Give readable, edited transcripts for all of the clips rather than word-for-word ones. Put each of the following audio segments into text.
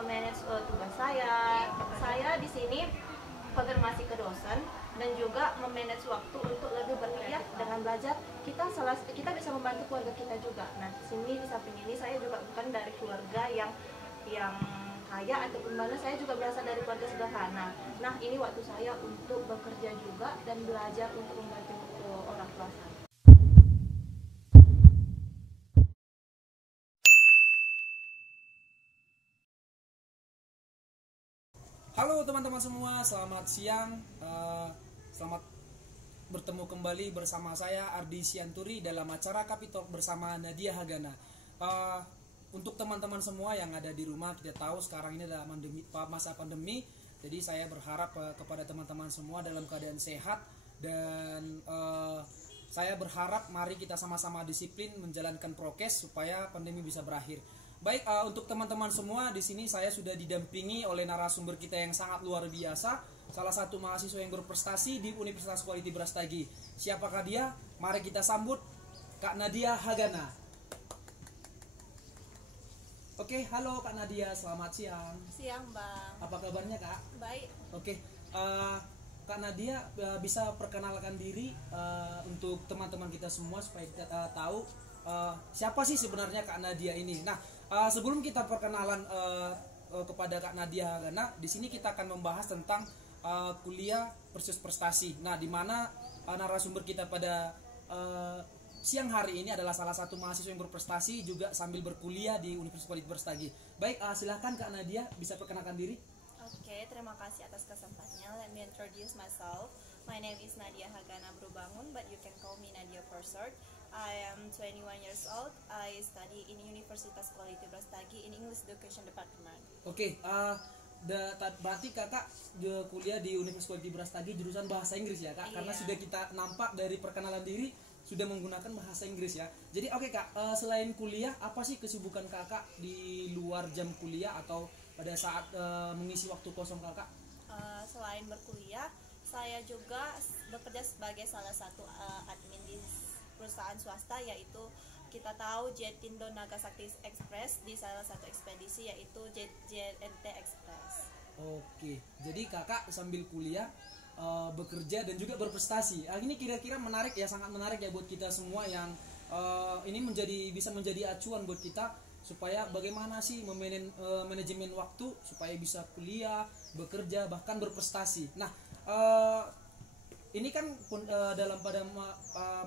memanage tugas saya di sini konfirmasi ke dosen dan juga memanage waktu untuk lebih berkuliah dengan belajar. Kita bisa membantu keluarga kita juga. Nah, di sini di samping ini saya juga bukan dari keluarga yang kaya ataupun mana, saya juga berasal dari keluarga sederhana. Nah, ini waktu saya untuk bekerja juga dan belajar untuk membantu orang tua saya. Halo teman-teman semua, selamat siang. Selamat bertemu kembali bersama saya Ardi Sianturi dalam acara Kapitalk bersama Nadia Hagana. Untuk teman-teman semua yang ada di rumah, kita tahu sekarang ini adalah masa pandemi. Jadi saya berharap kepada teman-teman semua dalam keadaan sehat dan saya berharap mari kita sama-sama disiplin menjalankan prokes supaya pandemi bisa berakhir. Baik, untuk teman-teman semua, di sini saya sudah didampingi oleh narasumber kita yang sangat luar biasa, salah satu mahasiswa yang berprestasi di Universitas Quality Brastagi. Siapakah dia? Mari kita sambut Kak Nadia Hagana. Oke, halo Kak Nadia, selamat siang. Siang, Bang. Apa kabarnya, Kak? Baik. Oke, Kak Nadia bisa perkenalkan diri untuk teman-teman kita semua supaya kita tahu siapa sih sebenarnya Kak Nadia ini. Nah, sebelum kita perkenalan kepada Kak Nadia Hagana, di sini kita akan membahas tentang kuliah versus prestasi. Nah, di mana narasumber kita pada siang hari ini adalah salah satu mahasiswa yang berprestasi juga sambil berkuliah di Universitas Quality Brastagi. Baik, silahkan Kak Nadia bisa perkenalkan diri. Oke, terima kasih atas kesempatannya. Let me introduce myself. My name is Nadia Hagana Brubangun, but you can call me Nadia for short. I am 21 years old. I study in Universitas Quality Brastagi in English Education Department. Oke, berarti kakak kuliah di Universitas Quality Brastagi jurusan bahasa Inggris ya kak? Iya. Karena sudah kita nampak dari perkenalan diri sudah menggunakan bahasa Inggris ya. Jadi oke kak, selain kuliah apa sih kesibukan kakak di luar jam kuliah atau pada saat mengisi waktu kosong kakak? Selain berkuliah, saya juga bekerja sebagai salah satu admin di perusahaan swasta, yaitu kita tahu Jetindo Nagasaki Express, di salah satu ekspedisi yaitu JNT Express. Oke, jadi kakak sambil kuliah bekerja dan juga berprestasi. Ini kira-kira menarik ya, sangat menarik ya buat kita semua yang ini bisa menjadi acuan buat kita supaya bagaimana sih manajemen waktu supaya bisa kuliah, bekerja, bahkan berprestasi. Nah, ini kan pada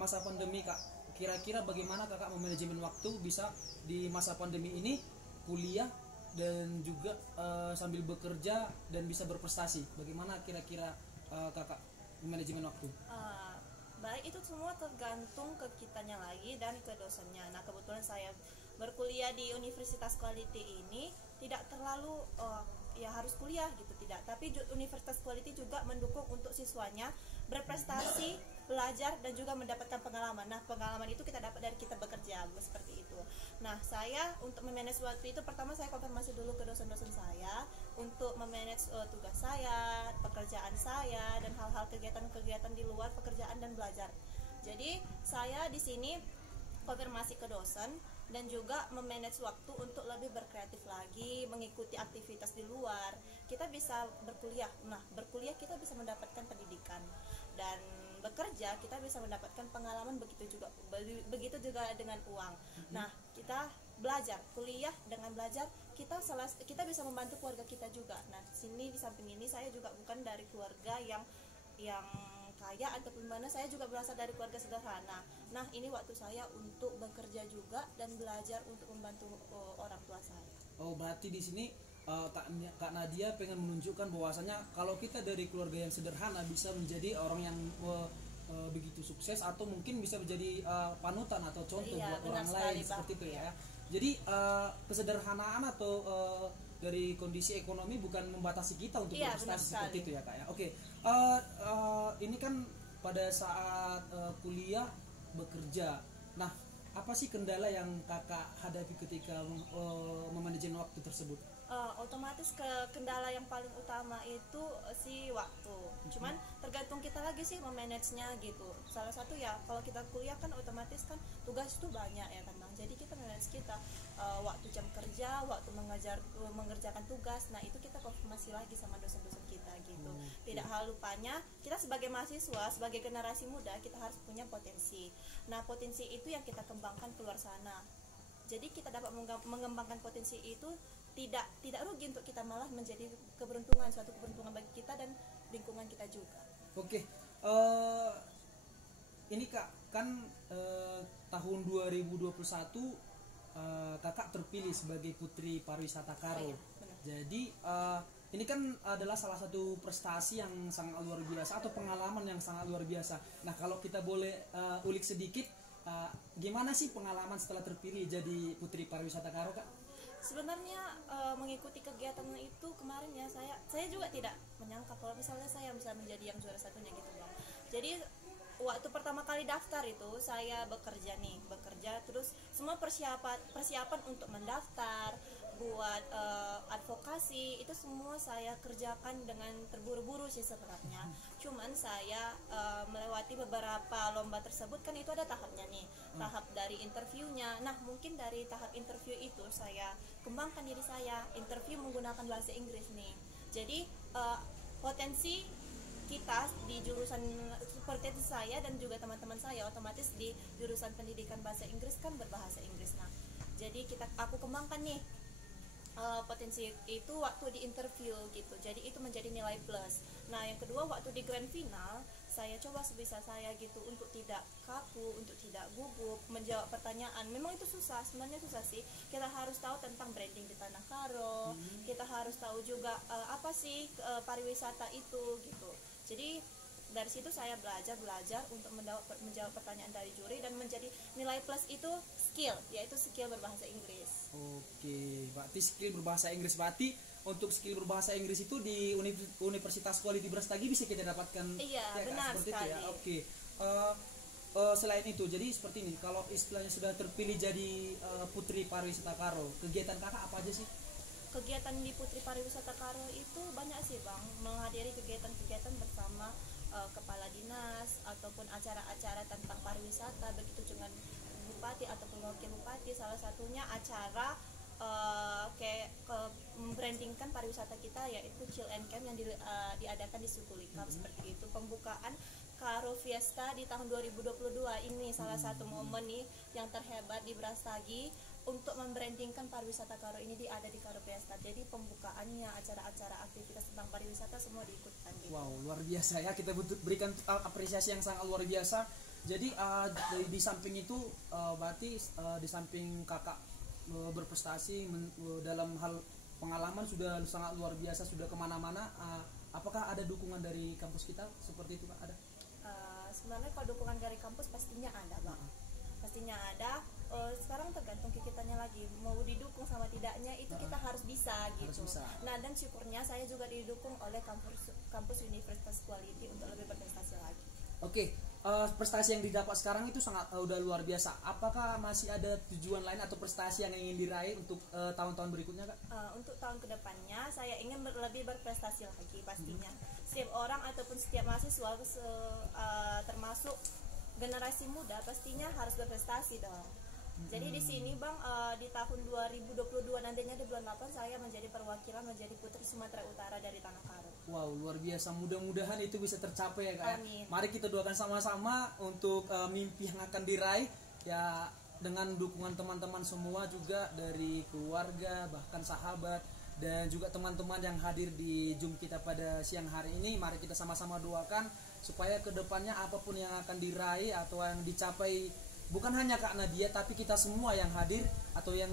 masa pandemi kak, kira-kira bagaimana kakak memanajemen waktu bisa di masa pandemi ini kuliah dan juga sambil bekerja dan bisa berprestasi? Bagaimana kira-kira kakak manajemen waktu? Baik, itu semua tergantung ke kitanya lagi dan ke dosennya. Nah, kebetulan saya berkuliah di Universitas Quality ini tidak terlalu ya harus kuliah gitu, tidak, tapi Universitas Quality juga mendukung untuk siswanya berprestasi, belajar dan juga mendapatkan pengalaman. Nah, pengalaman itu kita dapat dari kita bekerja, seperti itu. Nah, saya untuk memanage waktu itu pertama saya konfirmasi dulu ke dosen-dosen saya untuk memanage tugas saya, pekerjaan saya dan hal-hal kegiatan-kegiatan di luar pekerjaan dan belajar. Jadi, saya di sini konfirmasi ke dosen dan juga memanage waktu untuk lebih berkreatif lagi, mengikuti aktivitas di luar. Kita bisa berkuliah. Nah, berkuliah kita bisa mendapatkan pendidikan, dan bekerja kita bisa mendapatkan pengalaman, begitu juga dengan uang. Nah, kita belajar, kuliah dengan belajar kita bisa membantu keluarga kita juga. Nah, di samping ini saya juga bukan dari keluarga yang kaya ataupun mana, saya juga berasal dari keluarga sederhana. Nah, ini waktu saya untuk bekerja juga dan belajar untuk membantu orang tua saya. Oh, berarti di sini Kak Nadia pengen menunjukkan bahwasanya kalau kita dari keluarga yang sederhana bisa menjadi orang yang begitu sukses atau mungkin bisa menjadi panutan atau contoh buat orang lain, seperti itu ya. Jadi kesederhanaan atau dari kondisi ekonomi bukan membatasi kita untuk berprestasi, seperti itu ya kak ya. Oke, ini kan pada saat kuliah bekerja. Nah, apa sih kendala yang kakak hadapi ketika memanajemen waktu tersebut? Otomatis kendala yang paling utama itu si waktu. Cuman tergantung kita lagi sih memanagenya gitu. Salah satu ya kalau kita kuliah kan otomatis kan tugas itu banyak ya kan Bang. Jadi kita compliance kita, waktu jam kerja, waktu mengerjakan tugas. Nah itu kita konfirmasi lagi sama dosen-dosen kita gitu. Tidak hal lupanya kita sebagai mahasiswa, sebagai generasi muda, kita harus punya potensi. Nah potensi itu yang kita kembangkan keluar sana. Jadi kita dapat mengembangkan potensi itu tidak rugi untuk kita, malah menjadi suatu keberuntungan bagi kita dan lingkungan kita juga. Oke, ini Kak kan tahun 2021 Kakak terpilih sebagai Putri Pariwisata Karo. Oh, iya, benar. Jadi ini kan adalah salah satu prestasi yang sangat luar biasa atau pengalaman yang sangat luar biasa. Nah kalau kita boleh ulik sedikit, gimana sih pengalaman setelah terpilih jadi Putri Pariwisata Karo, Kak? Sebenarnya mengikuti kegiatan itu kemarin ya, saya juga tidak menyangka kalau misalnya saya bisa menjadi yang juara satunya gitu Bang. Jadi waktu pertama kali daftar itu saya bekerja terus semua persiapan untuk mendaftar, buat advokasi itu semua saya kerjakan dengan terburu-buru sih sebenarnya. Cuman saya melewati beberapa lomba tersebut, kan itu ada tahapnya nih, tahap dari interviewnya. Nah mungkin dari tahap interview itu saya kembangkan diri saya, interview menggunakan bahasa Inggris nih. Jadi potensi kita di jurusan seperti saya dan juga teman-teman saya otomatis di jurusan pendidikan bahasa Inggris kan berbahasa Inggris. Nah jadi aku kembangkan nih potensi itu waktu di interview gitu, jadi itu menjadi nilai plus. Nah yang kedua, waktu di grand final saya coba sebisa saya gitu untuk tidak kaku, untuk tidak gugup menjawab pertanyaan. Memang itu sebenarnya susah sih. Kita harus tahu tentang branding di Tanah Karo, kita harus tahu juga apa sih pariwisata itu gitu. Jadi dari situ saya belajar untuk menjawab pertanyaan dari juri, dan menjadi nilai plus itu skill, yaitu skill berbahasa Inggris. Oke, berarti skill berbahasa Inggris. Berarti untuk skill berbahasa Inggris itu di Universitas Quality Brastagi bisa kita dapatkan. Iya, ya, benar seperti sekali. itu ya. Oke. Selain itu, jadi seperti ini, kalau istilahnya sudah terpilih jadi Putri Pariwisata Karo, kegiatan kakak apa aja sih? Kegiatan di Putri Pariwisata Karo itu banyak sih Bang, menghadiri kegiatan-kegiatan bersama kepala dinas ataupun acara-acara tentang pariwisata, begitu dengan bupati ataupun wakil bupati. Salah satunya acara membrandingkan pariwisata kita, yaitu Chill and Camp yang diadakan di Sukulikap. Seperti itu pembukaan Karo Fiesta di tahun 2022 ini salah satu momen nih yang terhebat di Brastagi untuk membrandingkan pariwisata Karo ini ada di Karo Fiesta. Jadi pembukaannya, acara-acara aktivitas tentang pariwisata semua diikutkan gitu. Wow, luar biasa ya, kita berikan apresiasi yang sangat luar biasa. Jadi di samping itu berarti di samping kakak berprestasi dalam hal pengalaman sudah sangat luar biasa, sudah kemana-mana, apakah ada dukungan dari kampus kita seperti itu, Pak? Ada? Sebenarnya kalau dukungan dari kampus pastinya ada Bang, pastinya ada. Sekarang tergantung ke kitanya lagi, mau didukung sama tidaknya itu kita harus bisa gitu. Nah dan syukurnya saya juga didukung oleh kampus Universitas Quality untuk lebih berprestasi lagi. Oke, prestasi yang didapat sekarang itu sangat udah luar biasa. Apakah masih ada tujuan lain atau prestasi yang ingin diraih untuk tahun-tahun berikutnya, Kak? Untuk tahun kedepannya saya ingin lebih berprestasi lagi pastinya. Setiap orang ataupun setiap mahasiswa termasuk generasi muda pastinya harus berprestasi dong. Jadi di sini Bang, di tahun 2022 nantinya di bulan 8 saya menjadi perwakilan, menjadi Putri Sumatera Utara dari Tanah Karo. Wow, luar biasa. Mudah-mudahan itu bisa tercapai ya, Kak. Amin. Mari kita doakan sama-sama untuk mimpi yang akan diraih ya, dengan dukungan teman-teman semua juga dari keluarga, bahkan sahabat, dan juga teman-teman yang hadir di Zoom kita pada siang hari ini. Mari kita sama-sama doakan supaya kedepannya apapun yang akan diraih atau yang dicapai, bukan hanya Kak Nadia tapi kita semua yang hadir atau yang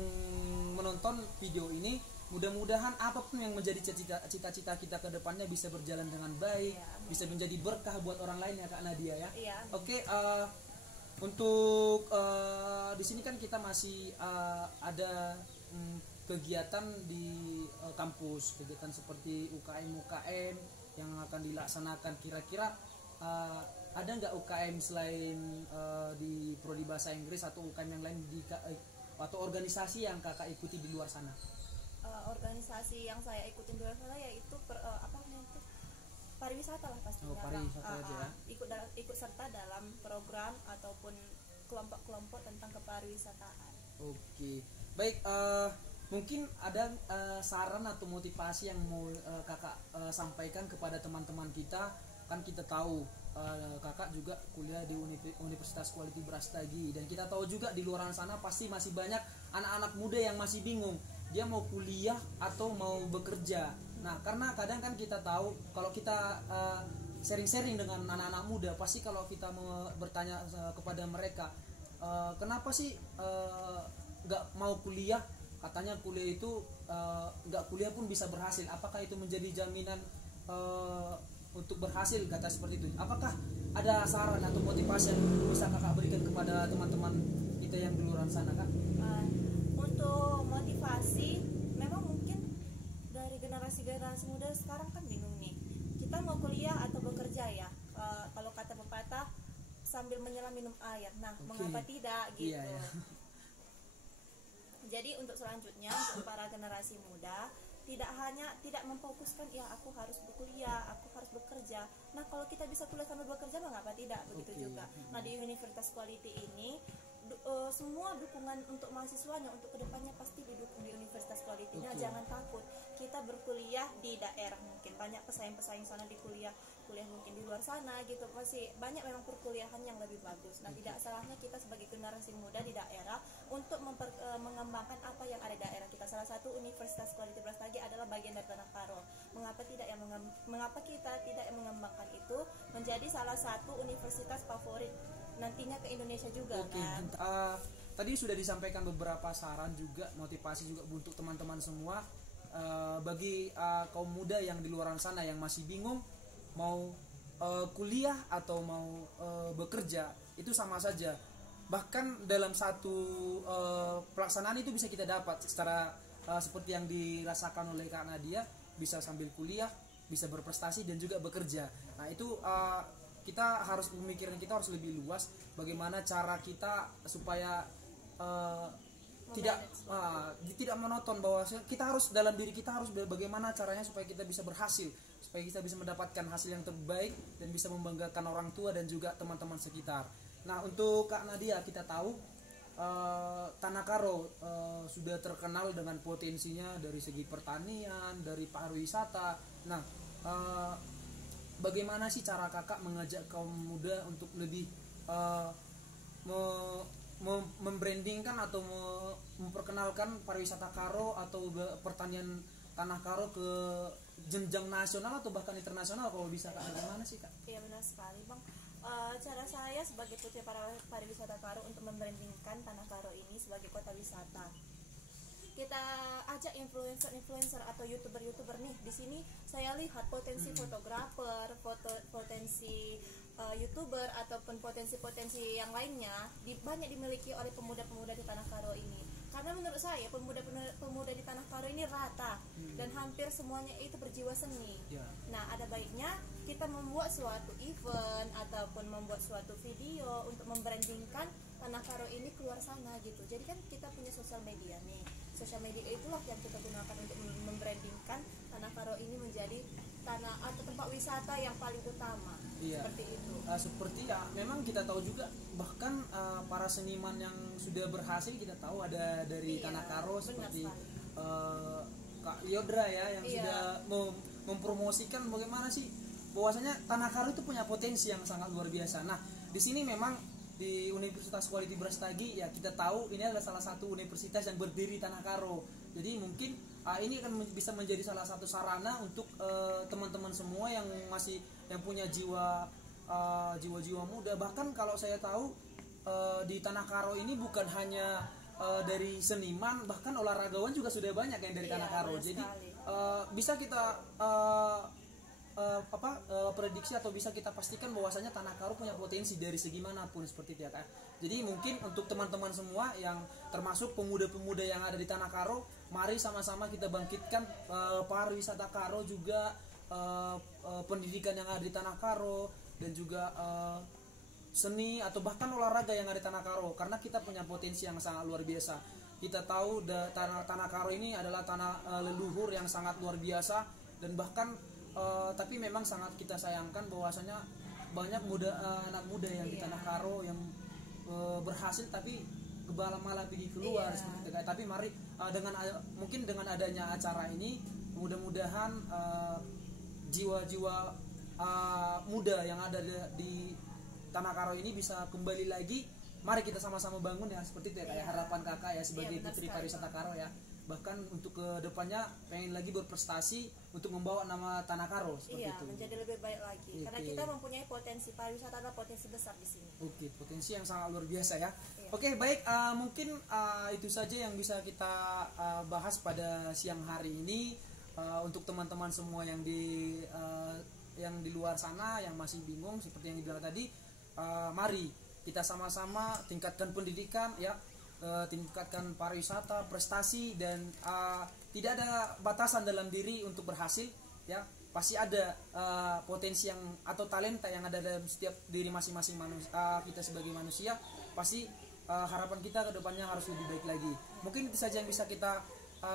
menonton video ini, mudah-mudahan apapun yang menjadi cita-cita kita ke depannya bisa berjalan dengan baik, bisa menjadi berkah buat orang lain ya Kak Nadia ya. Iya. Oke, untuk di sini kan kita masih ada kegiatan di kampus, kegiatan seperti UKM yang akan dilaksanakan. Kira-kira ada nggak UKM selain di Prodi Bahasa Inggris atau UKM yang lain atau organisasi yang kakak ikuti di luar sana? Organisasi yang saya ikutin di luar sana yaitu pariwisata lah pastinya. Pariwisata aja ya. Ikut serta dalam program ataupun kelompok-kelompok tentang kepariwisataan. Oke, baik. Mungkin ada saran atau motivasi yang mau kakak sampaikan kepada teman-teman kita. Kan kita tahu kakak juga kuliah di Universitas Quality Brastagi, dan kita tahu juga di luar sana pasti masih banyak anak-anak muda yang masih bingung dia mau kuliah atau mau bekerja. Nah, karena kadang kan kita tahu kalau kita sharing-sharing dengan anak-anak muda, pasti kalau kita mau bertanya kepada mereka, kenapa sih nggak mau kuliah? Katanya kuliah itu nggak kuliah pun bisa berhasil. Apakah itu menjadi jaminan untuk berhasil, kata seperti itu? Apakah ada saran atau motivasi yang bisa kakak berikan kepada teman-teman kita yang di luar sana, kak? Untuk motivasi, memang mungkin dari generasi muda sekarang kan bingung nih, kita mau kuliah atau bekerja ya. Kalau kata pepatah, sambil menyelam minum air. Nah, mengapa tidak gitu? Iya, iya. Jadi untuk selanjutnya, untuk para generasi muda, tidak memfokuskan ya aku harus berkuliah, aku harus bekerja. Nah, kalau kita bisa kuliah sambil bekerja, mengapa tidak? Begitu juga. Nah, di Universitas Quality ini semua dukungan untuk mahasiswanya untuk kedepannya pasti didukung di Universitas Quality. Nah, jangan takut, kita berkuliah di daerah, mungkin banyak pesaing-pesaing sana di kuliah mungkin di luar sana gitu, masih banyak memang perkuliahan yang lebih bagus. Nah, tidak salahnya kita sebagai generasi muda di daerah untuk mengembangkan apa yang ada di daerah kita. Salah satu Universitas Quality Brastagi adalah bagian dari Tanah Karo. Mengapa kita tidak mengembangkan itu menjadi salah satu universitas favorit nantinya ke Indonesia juga? Kan? Tadi sudah disampaikan beberapa saran juga, motivasi juga untuk teman-teman semua. Bagi kaum muda yang di luar sana yang masih bingung mau kuliah atau mau bekerja, itu sama saja. Bahkan dalam satu pelaksanaan itu bisa kita dapat secara seperti yang dirasakan oleh Kak Nadia, bisa sambil kuliah, bisa berprestasi dan juga bekerja. Nah, itu kita harus pemikiran kita harus lebih luas, bagaimana cara kita supaya tidak monoton, bahwa kita harus dalam diri kita harus bagaimana caranya supaya kita bisa berhasil, supaya kita bisa mendapatkan hasil yang terbaik dan bisa membanggakan orang tua dan juga teman-teman sekitar. Nah, untuk Kak Nadia, kita tahu Tanah Karo sudah terkenal dengan potensinya dari segi pertanian, dari pariwisata. Nah, bagaimana sih cara kakak mengajak kaum muda untuk lebih membrandingkan atau memperkenalkan pariwisata Karo atau pertanian Tanah Karo ke jenjang nasional atau bahkan internasional kalau bisa, Kak? Bagaimana sih, Kak? Iya, benar sekali, Bang. Cara saya sebagai putri pariwisata Karo untuk membrandingkan Tanah Karo ini sebagai kota wisata, kita ajak influencer atau youtuber nih. Di sini saya lihat potensi fotografer, potensi youtuber ataupun potensi yang lainnya banyak dimiliki oleh pemuda-pemuda di Tanah Karo ini. Karena menurut saya pemuda di Tanah Karo ini rata dan hampir semuanya itu berjiwa seni. Nah, ada baiknya kita membuat suatu event ataupun membuat suatu video untuk membrandingkan Tanah Karo ini keluar sana gitu. Jadi kan kita punya sosial media nih. Sosial media itulah yang kita gunakan untuk membrandingkan Tanah Karo ini menjadi tanah atau tempat wisata yang paling utama. Seperti itu. Seperti ya, memang kita tahu juga bahkan para seniman yang sudah berhasil kita tahu ada dari Tanah Karo, seperti Kak Yodra ya, yang sudah mempromosikan bagaimana sih bahwasanya Tanah Karo itu punya potensi yang sangat luar biasa. Nah, di sini memang di Universitas Quality Brastagi ya, kita tahu ini adalah salah satu universitas yang berdiri Tanah Karo. Jadi mungkin ini akan bisa menjadi salah satu sarana untuk teman-teman semua yang punya jiwa-jiwa muda. Bahkan kalau saya tahu di Tanah Karo ini bukan hanya dari seniman, bahkan olahragawan juga sudah banyak yang dari Tanah Karo. Jadi bisa kita prediksi atau bisa kita pastikan bahwasanya Tanah Karo punya potensi dari segi manapun, seperti itu ya, Kak. Jadi mungkin untuk teman-teman semua yang termasuk pemuda-pemuda yang ada di Tanah Karo, mari sama-sama kita bangkitkan pariwisata Karo, juga pendidikan yang ada di Tanah Karo, dan juga seni atau bahkan olahraga yang ada di Tanah Karo, karena kita punya potensi yang sangat luar biasa. Kita tahu Tanah Karo ini adalah tanah leluhur yang sangat luar biasa, dan bahkan tapi memang sangat kita sayangkan bahwasanya banyak anak muda yang di Tanah Karo yang berhasil, tapi malah pergi keluar Iya. seperti itu. Tapi mari mungkin dengan adanya acara ini mudah-mudahan jiwa-jiwa muda yang ada di Tanah Karo ini bisa kembali lagi. Mari kita sama-sama bangun ya, seperti itu ya, kayak Iya. harapan kakak ya sebagai Iya, benar Putri sekali, Pariwisata Bang. Karo ya. Bahkan untuk ke depannya pengen lagi berprestasi untuk membawa nama Tanah Karo seperti Iya, itu. menjadi lebih baik lagi. Karena Oke. kita mempunyai potensi pariwisata, ada potensi besar di sini. Oke, potensi yang sangat luar biasa ya. Iya. Oke, baik, mungkin itu saja yang bisa kita bahas pada siang hari ini. Untuk teman-teman semua yang di luar sana yang masih bingung seperti yang dibilang tadi, mari kita sama-sama tingkatkan pendidikan ya, tingkatkan pariwisata, prestasi, dan tidak ada batasan dalam diri untuk berhasil ya. Pasti ada potensi yang atau talenta yang ada dalam setiap diri masing-masing manusia. Kita sebagai manusia pasti harapan kita ke depannya harus lebih baik lagi. Mungkin itu saja yang bisa kita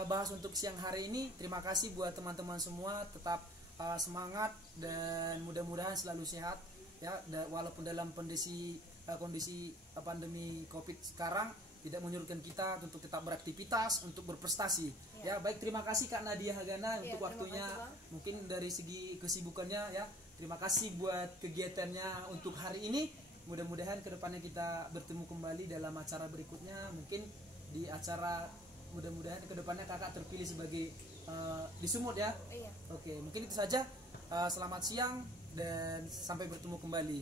bahas untuk siang hari ini. Terima kasih buat teman-teman semua, tetap semangat dan mudah-mudahan selalu sehat ya, walaupun dalam kondisi pandemi Covid sekarang tidak menyurutkan kita untuk tetap beraktivitas, untuk berprestasi. Ya, baik, terima kasih Kak Nadia Hagana untuk terima waktunya. kasih, Bang. Mungkin dari segi kesibukannya ya. Terima kasih buat kegiatannya untuk hari ini. Mudah-mudahan kedepannya kita bertemu kembali dalam acara berikutnya. Mungkin di acara, mudah-mudahan kedepannya kakak terpilih sebagai di Sumut ya. Iya. Oke, mungkin itu saja. Selamat siang dan sampai bertemu kembali.